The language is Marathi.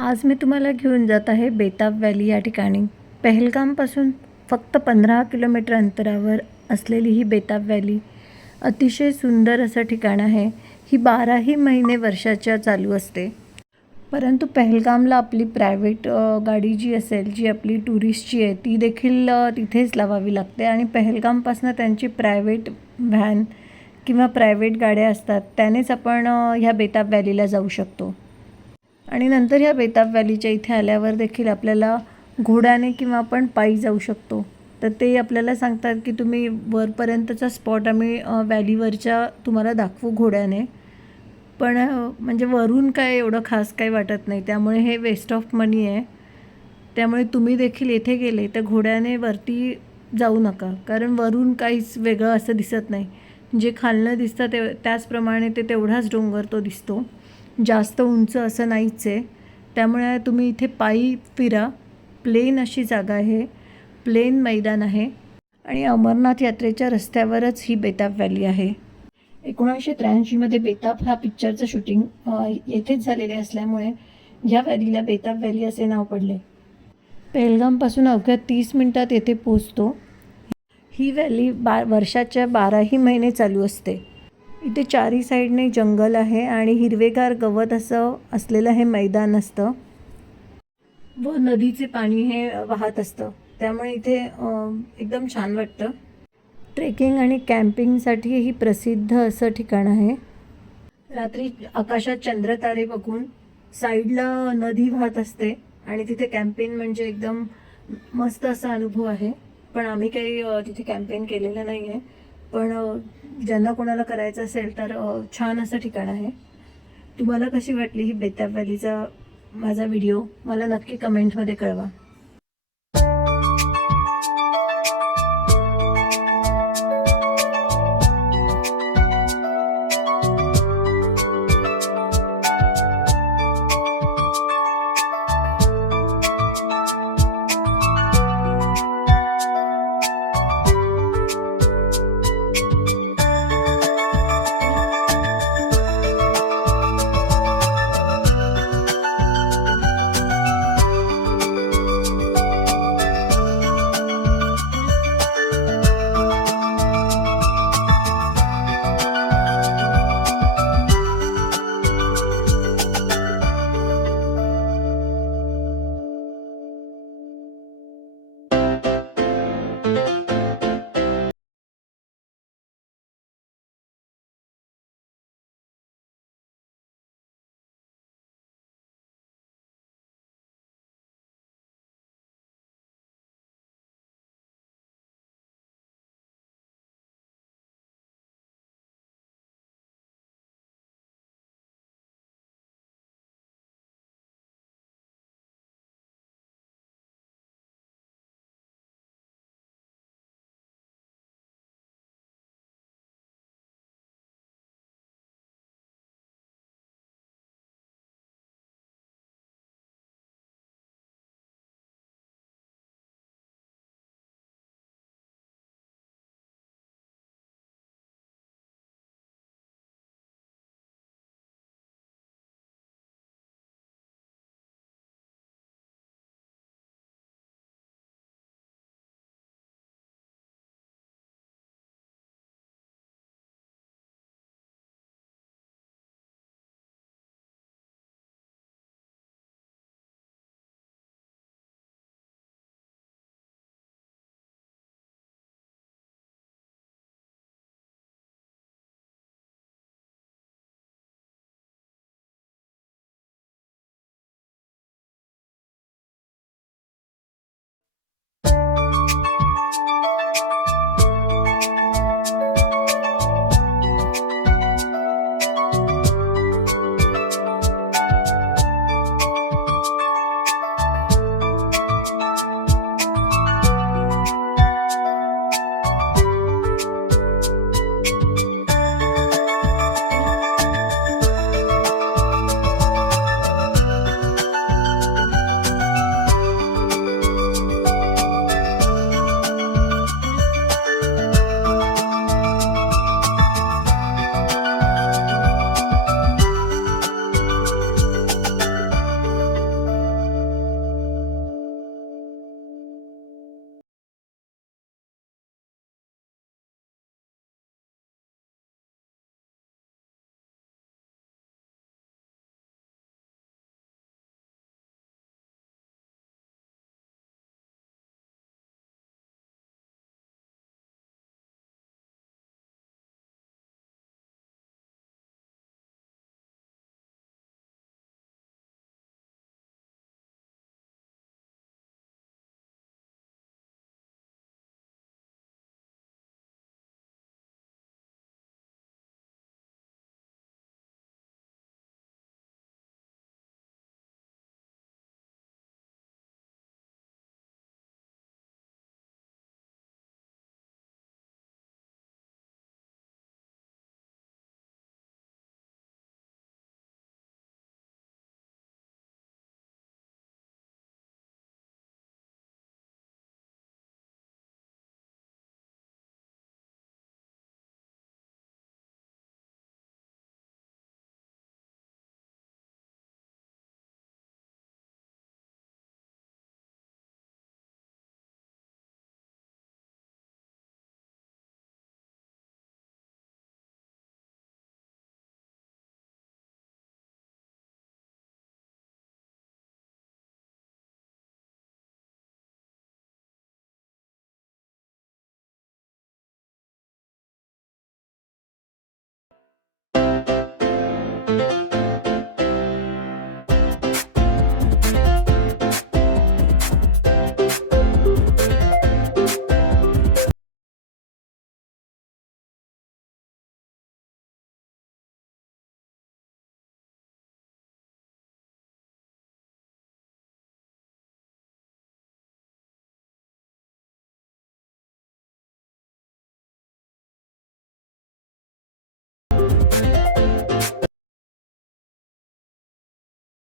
आज मी तुम्हाला घेऊन जात आहे बेताब व्हॅली या ठिकाणी. पहलगामपासून फक्त पंधरा किलोमीटर अंतरावर असलेली ही बेताब व्हॅली अतिशय सुंदर असं ठिकाण आहे. ही बाराही महिने वर्षाच्या चालू असते. परंतु पहलगामला आपली प्रायव्हेट गाडी जी असेल जी आपली टुरिस्टची आहे ती देखील तिथेच लावावी लागते. आणि पहलगामपासून त्यांची प्रायव्हेट व्हॅन किंवा प्रायव्हेट गाड्या असतात त्यानेच आपण ह्या बेताब व्हॅलीला जाऊ शकतो. आणि नंतर ह्या बेताब व्हॅलीच्या इथे आल्यावर देखील आपल्याला घोड्याने किंवा आपण पायी जाऊ शकतो. तर ते आपल्याला सांगतात की तुम्ही वरपर्यंतचा स्पॉट आम्ही व्हॅलीवरच्या तुम्हाला दाखवू घोड्याने. पण म्हणजे वरून काय एवढं खास काही वाटत नाही. त्यामुळे हे वेस्ट ऑफ मनी आहे. त्यामुळे तुम्ही देखील येथे गेले तर घोड्याने वरती जाऊ नका. कारण वरून काहीच वेगळं असं दिसत नाही. जे खालनं दिसतं ते त्याचप्रमाणे ते तेवढाच डोंगर तो दिसतो. जास्त उंच असं नाहीच आहे त्यामुळे तुम्ही इथे पायी फिरा. प्लेन अशी जागा आहे. प्लेन मैदान आहे. आणि अमरनाथ यात्रेच्या रस्त्यावरच ही बेताब व्हॅली आहे. एकोणीसशे त्र्याऐंशीमध्ये बेताब हा पिक्चरचं शूटिंग येथेच झालेले असल्यामुळे ह्या व्हॅलीला बेताब व्हॅली असे नाव पडले. पेलगामपासून अवघ्या तीस मिनटात येथे पोचतो ही व्हॅली बा वर्षाच्या बाराही महिने चालू असते. इथे चारी साईडने जंगल आहे आणि हिरवेगार गवत असं असलेलं हे मैदान असतं. व नदीचे पाणी हे वाहत असतं. त्यामुळे इथे एकदम छान वाटतं. ट्रेकिंग आणि कॅम्पिंगसाठी ही प्रसिद्ध असं ठिकाण आहे. रात्री आकाशात चंद्रतारे बघून साईडला नदी वाहत असते आणि तिथे कॅम्पेन म्हणजे एकदम मस्त असा अनुभव आहे. पण आम्ही काही तिथे कॅम्पेन केलेलं नाही आहे पण ज्यांना कोणाला करायचं असेल तर छान असं ठिकाण आहे. तुम्हाला कशी वाटली ही बेताब व्हॅलीचा माझा व्हिडिओ मला नक्की कमेंटमध्ये कळवा.